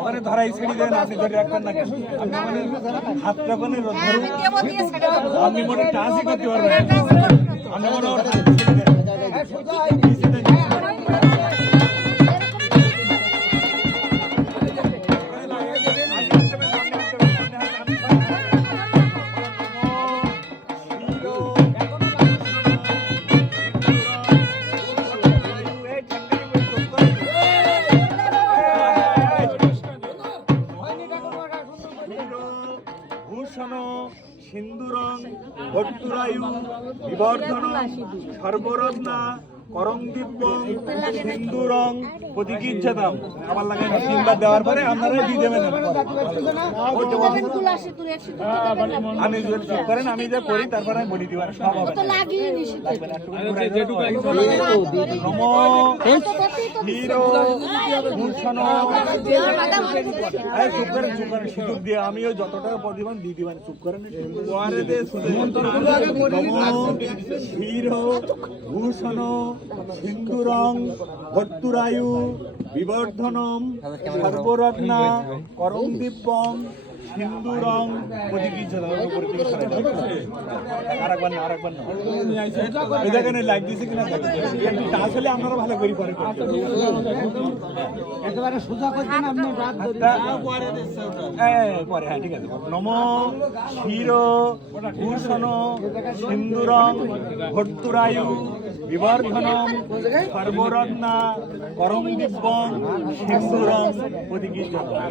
ওখানে ধরা স্কুটি দেন, আপনি ধরে রাখবেন না, আপনি হাত যখন আপনি মনে টাচই করতে পারবেন, আপনি মনে সিন্দুরং ভট্টুরায়ু বিবর্ধনং সর্বরত্না করং দিব্যং সিন্দুরং প্রতিকিচ্ছাতাম। আমার লাগে তিনবার দেওয়ার পরে আপনারা দিয়ে দেবেন। আমি যদি চুপ করেন, আমি যা করি তারপরে আমি বলি দিবার সব হবে। সিঁদুর দিয়ে আমিও যতটা পরিমাণ দিয়ে দিবেন, চুপ করেন। ভূষণ সিন্দুরং ভট্টুরায়ু বিবর্ধনম সর্বরত্না করং দিব্যং সিন্দুরং প্রতিকিচ্ছাতাম। লাইক দিছে কিনা আসলে আপনারা ভালো করি পরে একেবারে সোজা করছেন আপনি পরে। হ্যাঁ ঠিক আছে। নম ক্ষীর ভূষণ সিন্দুরং ভট্টুরায়ু বিবর্ধনম সর্বরত্না করং দিব্যং সিন্দুরং প্রতিকিচ্ছাতাম।